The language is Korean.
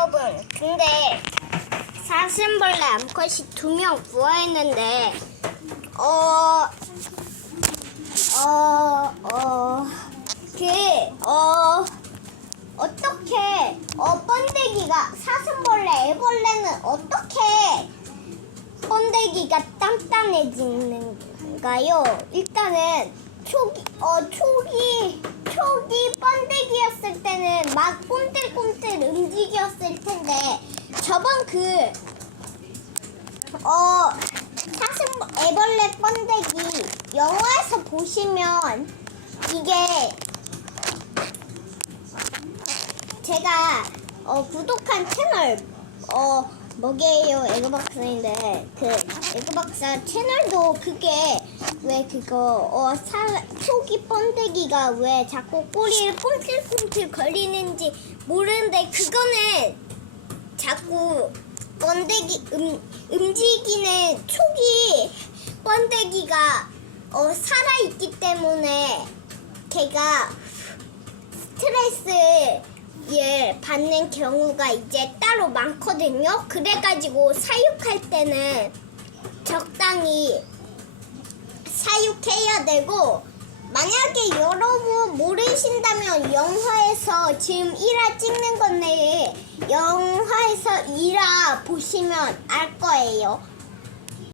여러분, 근데 사슴벌레 암컷이 두명 구워있는데, 어, 어, 어, 그, 어, 어떻게, 어, 번데기가, 사슴벌레, 애벌레는 어떻게 번데기가 단단해지는가요? 일단은, 초기, 어, 초기, 초기 번데기였을 때는 막 꿈틀꿈틀 움직였을 텐데, 저번 그, 어, 사슴 애벌레 번데기 영화에서 보시면 이게 제가 어, 구독한 채널 어 뭐게요 에그박사인데 그 에그박사 채널도 그게 왜 그거 어 사, 초기 번데기가 왜 자꾸 꼬리를 꿈틀꿈틀 걸리는지 모르는데 그거는 자꾸 번데기 음, 움직이는 초기 번데기가 어, 살아 있기 때문에 걔가 스트레스를 받는 경우가 이제 따로 많거든요. 그래가지고 사육할 때는 적당히 사육해야 되고 만약에 여러분 모르신다면 영화에서 지금 1화 찍는 건데 영 2화 보시면 알 거예요.